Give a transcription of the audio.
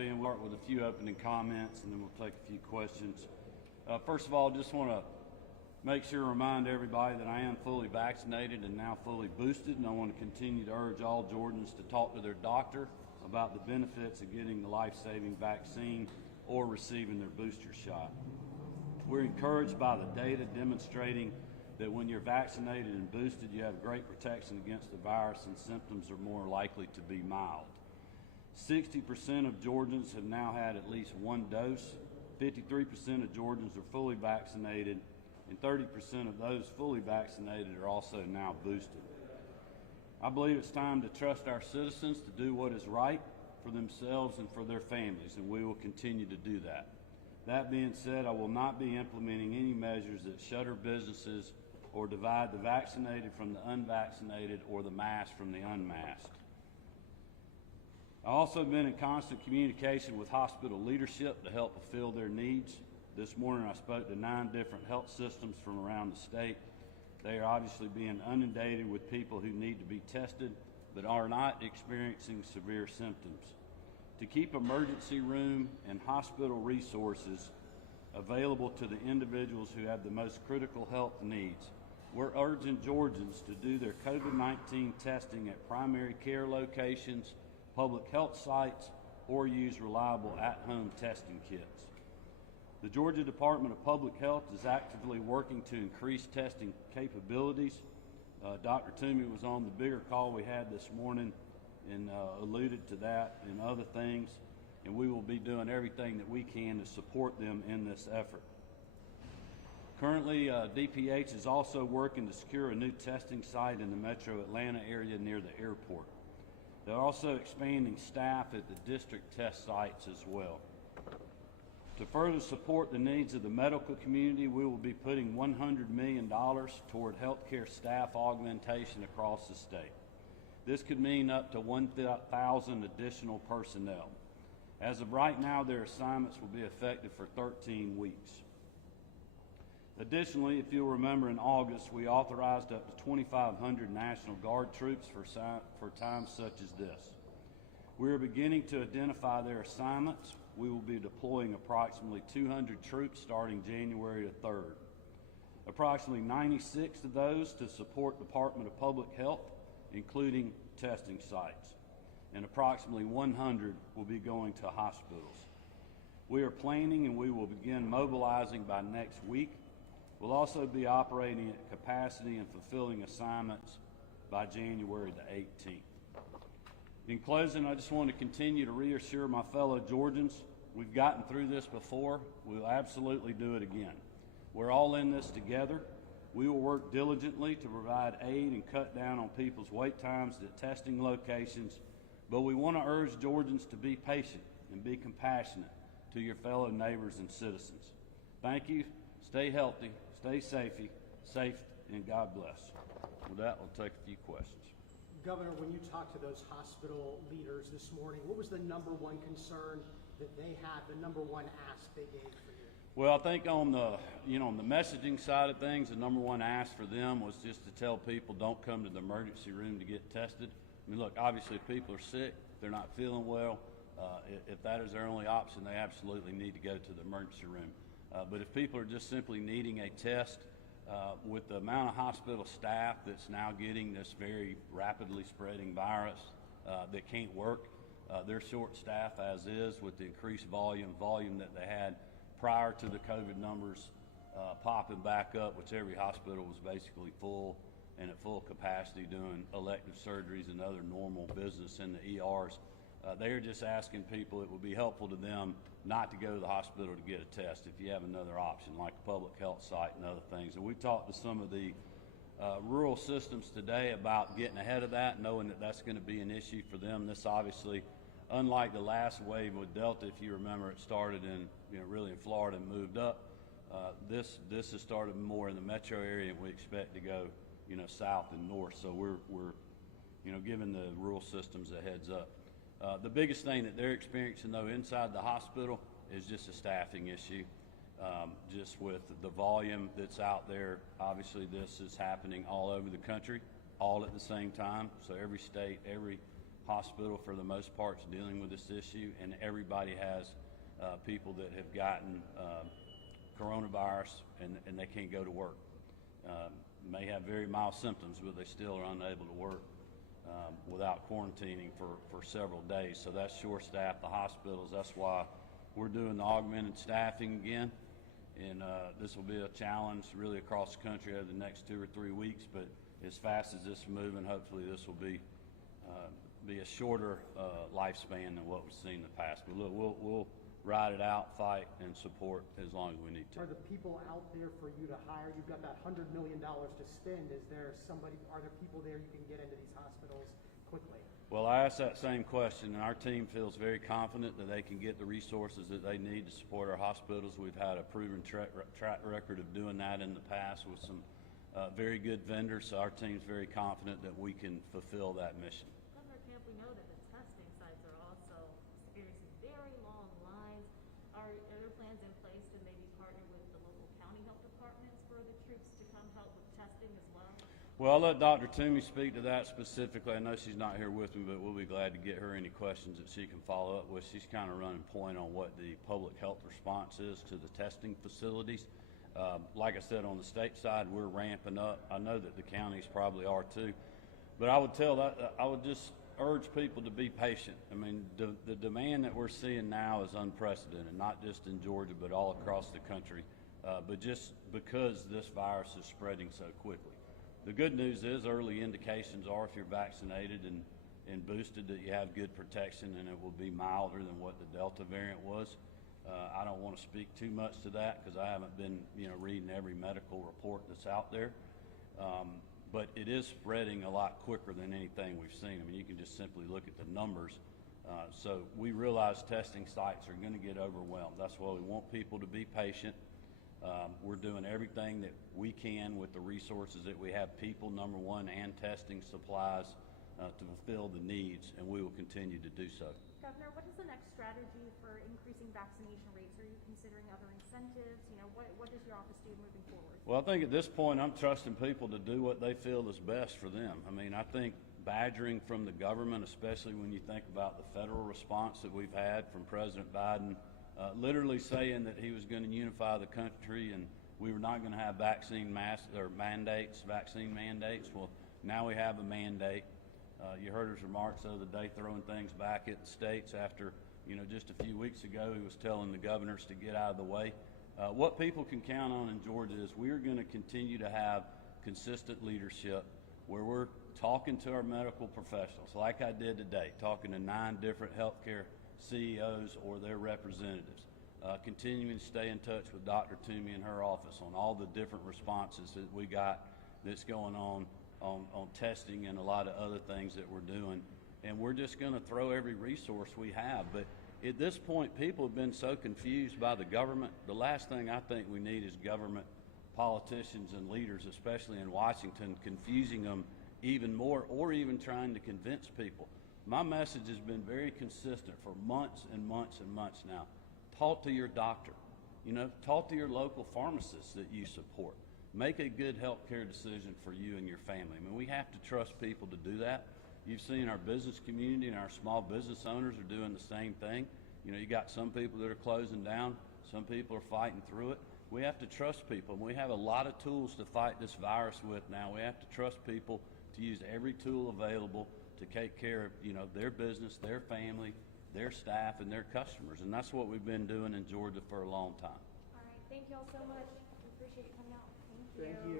being. We'll start with a few opening comments and then we'll take a few questions. First of all, just want to make sure to remind everybody that I am fully vaccinated and now fully boosted, and I want to continue to urge all Georgians to talk to their doctor about the benefits of getting the life-saving vaccine or receiving their booster shot. We're encouraged by the data demonstrating that when you're vaccinated and boosted, you have great protection against the virus and symptoms are more likely to be mild. 60% of Georgians have now had at least one dose. 53% of Georgians are fully vaccinated, and 30% of those fully vaccinated are also now boosted. I believe it's time to trust our citizens to do what is right for themselves and for their families, and we will continue to do that. That being said, I will not be implementing any measures that shutter businesses or divide the vaccinated from the unvaccinated or the masked from the unmasked. I've also been in constant communication with hospital leadership to help fulfill their needs. This morning I spoke to 9 different health systems from around the state. They are obviously being inundated with people who need to be tested but are not experiencing severe symptoms. To keep emergency room and hospital resources available to the individuals who have the most critical health needs, we're urging Georgians to do their COVID-19 testing at primary care locations, public health sites, or use reliable at-home testing kits. The Georgia Department of Public Health is actively working to increase testing capabilities. Dr. Toomey was on the bigger call we had this morning and alluded to that and other things, and we will be doing everything that we can to support them in this effort. Currently, DPH is also working to secure a new testing site in the metro Atlanta area near the airport. They're also expanding staff at the district test sites as well. To further support the needs of the medical community, we will be putting $100 million toward healthcare staff augmentation across the state. This could mean up to 1,000 additional personnel. As of right now, their assignments will be effective for 13 weeks. Additionally, if you'll remember, in August, we authorized up to 2,500 National Guard troops for times such as this. We are beginning to identify their assignments. We will be deploying approximately 200 troops starting January the 3rd. Approximately 96 of those to support Department of Public Health, including testing sites, and approximately 100 will be going to hospitals. We are planning and we will begin mobilizing by next week. We'll also be operating at capacity and fulfilling assignments by January the 18th. In closing, I just want to continue to reassure my fellow Georgians, we've gotten through this before. We'll absolutely do it again. We're all in this together. We will work diligently to provide aid and cut down on people's wait times at testing locations, but we want to urge Georgians to be patient and be compassionate to your fellow neighbors and citizens. Thank you. Stay healthy, stay safe, and God bless. With that, we'll take a few questions. Governor, when you talked to those hospital leaders this morning, what was the number one concern that they had, the number one ask they gave for you? Well, I think on the messaging side of things, the number one ask for them was just to tell people don't come to the emergency room to get tested. I mean, look, obviously if people are sick, they're not feeling well, if that is their only option, they absolutely need to go to the emergency room. But if people are just simply needing a test, with the amount of hospital staff that's now getting this very rapidly spreading virus that can't work, they're short-staffed as is with the increased volume that they had prior to the COVID numbers popping back up, which every hospital was basically full and at full capacity doing elective surgeries and other normal business in the ERs. They are just asking people, it would be helpful to them not to go to the hospital to get a test if you have another option like a public health site and other things. And we talked to some of the rural systems today about getting ahead of that, knowing that that's going to be an issue for them. This obviously, unlike the last wave with Delta, if you remember, it started in really in Florida and moved up. This has started more in the metro area, and we expect to go south and north. So we're giving the rural systems a heads up. The biggest thing that they're experiencing, though, inside the hospital is just a staffing issue. Just with the volume that's out there, obviously this is happening all over the country, all at the same time. So every state, every hospital for the most part is dealing with this issue, and everybody has people that have gotten coronavirus and they can't go to work. May have very mild symptoms, but they still are unable to work without quarantining for several days. So that's short-staffed the hospitals. That's why we're doing the augmented staffing again. And this will be a challenge really across the country over the next 2 or 3 weeks. But as fast as this is moving, hopefully this will be a shorter lifespan than what we've seen in the past. But look, we'll ride it out, fight, and support as long as we need to. Are the people out there for you to hire? You've got that $100 million to spend. Are there people there you can get into these hospitals quickly? Well, I asked that same question, and our team feels very confident that they can get the resources that they need to support our hospitals. We've had a proven track record of doing that in the past with some very good vendors, so our team's very confident that we can fulfill that mission. Governor Kemp, we know that the testing sites are also experiencing very long lines. Are there plans in place to maybe partner with the local county health departments for the troops to come help with testing as well? Well, I'll let Dr. Toomey speak to that specifically. I know she's not here with me, but we'll be glad to get her any questions that she can follow up with. She's kind of running point on what the public health response is to the testing facilities. Like I said, on the state side, we're ramping up. I know that the counties probably are too. But I would just urge people to be patient. I mean, the demand that we're seeing now is unprecedented, not just in Georgia, but all across the country, but just because this virus is spreading so quickly. The good news is early indications are if you're vaccinated and boosted that you have good protection and it will be milder than what the Delta variant was. I don't want to speak too much to that because I haven't been reading every medical report that's out there. But it is spreading a lot quicker than anything we've seen. I mean, you can just simply look at the numbers. So we realize testing sites are going to get overwhelmed. That's why we want people to be patient. We're doing everything that we can with the resources that we have, people, number one, and testing supplies to fulfill the needs, and we will continue to do so. Governor, what is the next strategy for increasing vaccination rates? Are you considering other incentives? What does your office do moving forward? Well, I think at this point I'm trusting people to do what they feel is best for them. I mean, I think badgering from the government, especially when you think about the federal response that we've had from President Biden, literally saying that he was going to unify the country and we were not going to have vaccine mandates. Well, now we have a mandate. You heard his remarks the other day throwing things back at the states after, just a few weeks ago he was telling the governors to get out of the way. What people can count on in Georgia is we're going to continue to have consistent leadership where we're talking to our medical professionals like I did today, talking to 9 different healthcare CEOs or their representatives, continuing to stay in touch with Dr. Toomey and her office on all the different responses that we got that's going on testing and a lot of other things that we're doing. And we're just going to throw every resource we have. But at this point, people have been so confused by the government. The last thing I think we need is government politicians and leaders, especially in Washington, confusing them even more or even trying to convince people. My message has been very consistent for months and months and months now. Talk to your doctor. Talk to your local pharmacists that you support. Make a good health care decision for you and your family. I mean, we have to trust people to do that. You've seen our business community and our small business owners are doing the same thing. You got some people that are closing down. Some people are fighting through it. We have to trust people. And we have a lot of tools to fight this virus with now. We have to trust people to use every tool available to take care of, their business, their family, their staff, and their customers. And that's what we've been doing in Georgia for a long time. All right. Thank you all so much. We appreciate you coming out. Thank you. Thank you.